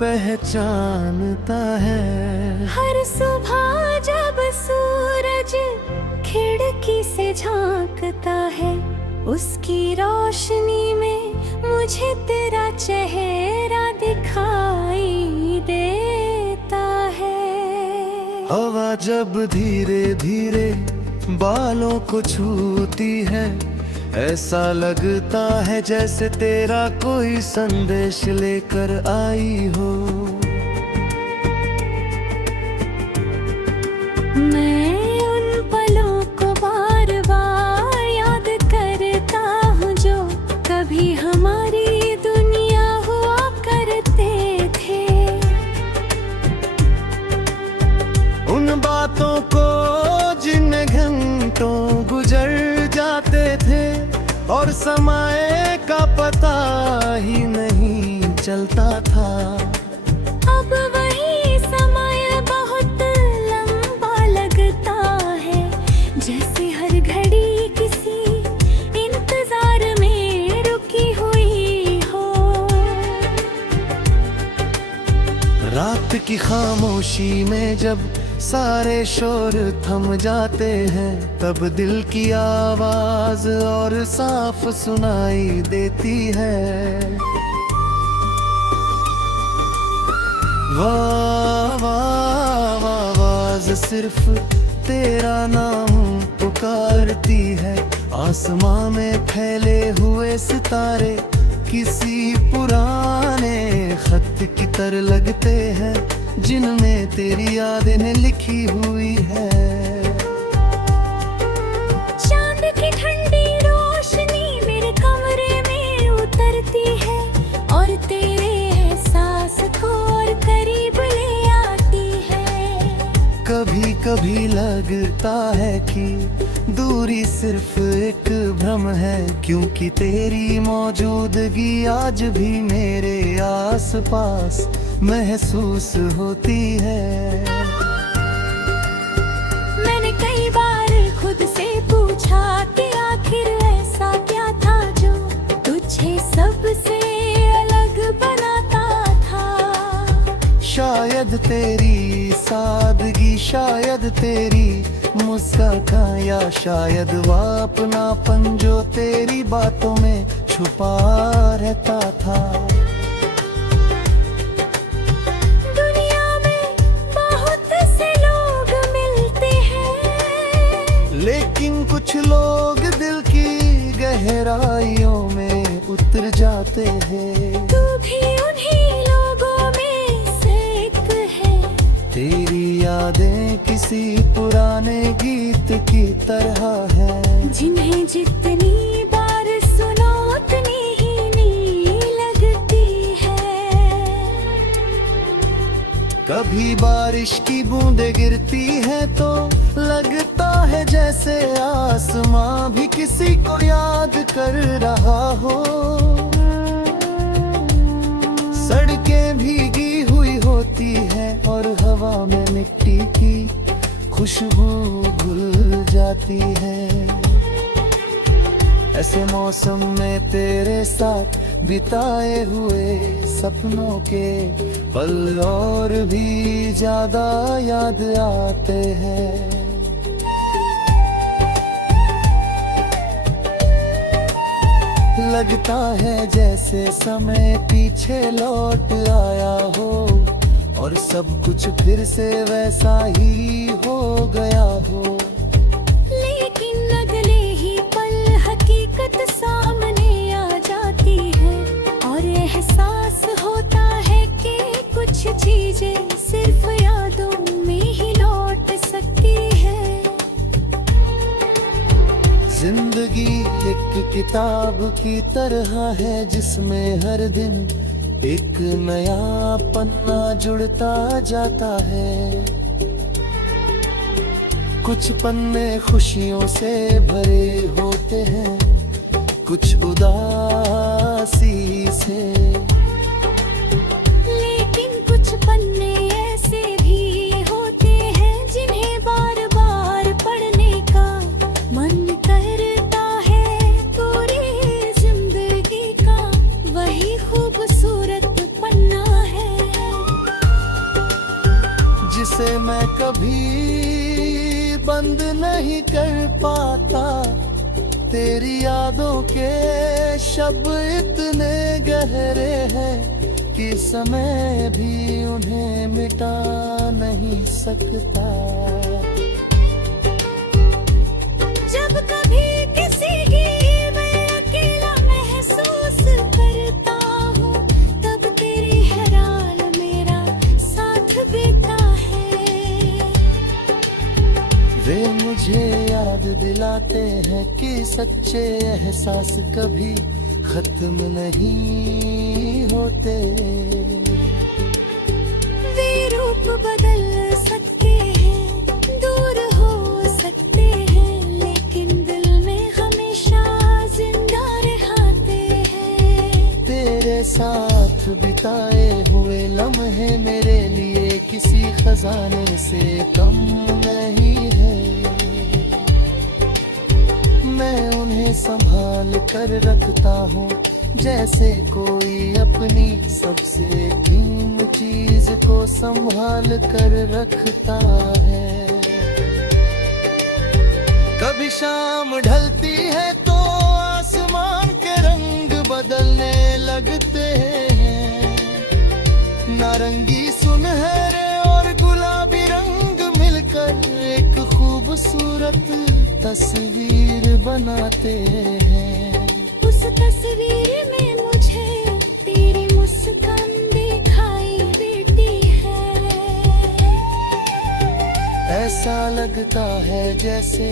पहचानता है। हर सुबह जब सूरज खिड़की से झांकता है, उसकी रोशनी में मुझे तेरा चेहरा दिखाई देता है। हवा जब धीरे धीरे बालों को छूती है, ऐसा लगता है जैसे तेरा कोई संदेश लेकर आई हो। मैं उन पलों को बार बार याद करता हूँ जो कभी हमारी दुनिया हुआ करते थे। उन बातों को जिन घंटों गुजर जाते थे और समय का पता ही नहीं चलता था। अब वही समय बहुत लंबा लगता है, जैसे हर घड़ी किसी इंतजार में रुकी हुई हो। रात की खामोशी में जब सारे शोर थम जाते हैं, तब दिल की आवाज और साफ सुनाई देती है। वाह वाह वाह, आवाज सिर्फ तेरा नाम पुकारती है। आसमां में फैले हुए सितारे किसी पुराने खत की तरह लगते हैं, जिनमें तेरी यादें लिखी हुई है। चांद की ठंडी रोशनी मेरे कमरे में उतरती है और तेरे एहसास को और करीब ले आती है। कभी कभी लगता है कि दूरी सिर्फ एक भ्रम है, क्योंकि तेरी मौजूदगी आज भी मेरे आसपास महसूस होती है। मैंने कई बार खुद से पूछा कि आखिर ऐसा क्या था जो तुझे सबसे अलग बनाता था। शायद तेरी सादगी, शायद तेरी मुस्कान, या शायद वो अपनापन जो तेरी बातों में छुपा रहता था। लेकिन कुछ लोग दिल की गहराइयों में उतर जाते हैं। तू भी उन्हीं लोगों में से एक है। तेरी यादें किसी पुराने गीत की तरह हैं, जिन्हें जितनी बार सुनो उतनी ही नई लगती है। कभी बारिश की बूंदें गिरती हैं तो लगता है जैसे आसमां भी किसी को याद कर रहा हो। सड़कें भीगी हुई होती हैं और हवा में मिट्टी की खुशबू घुल जाती है। ऐसे मौसम में तेरे साथ बिताए हुए सपनों के पल और भी ज्यादा याद आते हैं। लगता है जैसे समय पीछे लौट आया हो और सब कुछ फिर से वैसा ही हो गया हो। लेकिन अगले ही पल हकीकत सामने आ जाती है और एहसास होता है कि कुछ चीजें सिर्फ यादों में ही लौट सकती है। जिंदगी एक किताब की तरह है जिसमें हर दिन एक नया पन्ना जुड़ता जाता है। कुछ पन्ने खुशियों से भरे होते हैं, कुछ उदासी से। लेकिन कुछ पन्ने ऐसे भी होते हैं जिन्हें बार बार पढ़ने का मन करता है। पूरी जिंदगी का वही खूबसूरत पन्ना है। उसे मैं कभी बंद नहीं कर पाता। तेरी यादों के शब्द इतने गहरे हैं कि समय भी उन्हें मिटा नहीं सकता। जब कभी किसी की मैं अकेला महसूस करता हूँ, तब तेरी हैरान मेरा साथ देता है। वे मुझे याद दिलाते हैं कि सच्चे एहसास कभी खत्म नहीं होते। वे रूप बदल सकते हैं, दूर हो सकते हैं, लेकिन दिल में हमेशा जिंदा रहते हैं। तेरे साथ बिताए हुए लम्हे मेरे लिए किसी खजाने से कम नहीं है। मैं उन्हें संभाल कर रखता हूँ जैसे कोई अपनी सबसे कीमती चीज को संभाल कर रखता है। कभी शाम ढलती है तो आसमान के रंग बदलने लगते हैं। नारंगी, सुनहरे और गुलाबी रंग मिलकर एक खूबसूरत तस्वीर बनाते हैं। उस तस्वीर में मुझे तेरी मुस्कान दिखाई देती है। ऐसा लगता है जैसे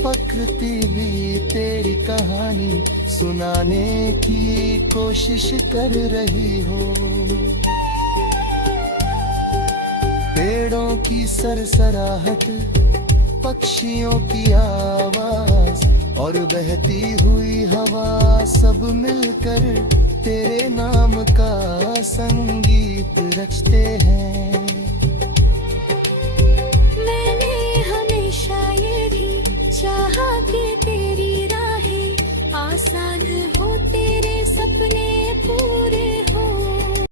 प्रकृति भी तेरी कहानी सुनाने की कोशिश कर रही हो। पेड़ों की सरसराहट, पक्षियों की आवाज और बहती हुई हवा सब मिलकर तेरे नाम का संगीत रचते हैं।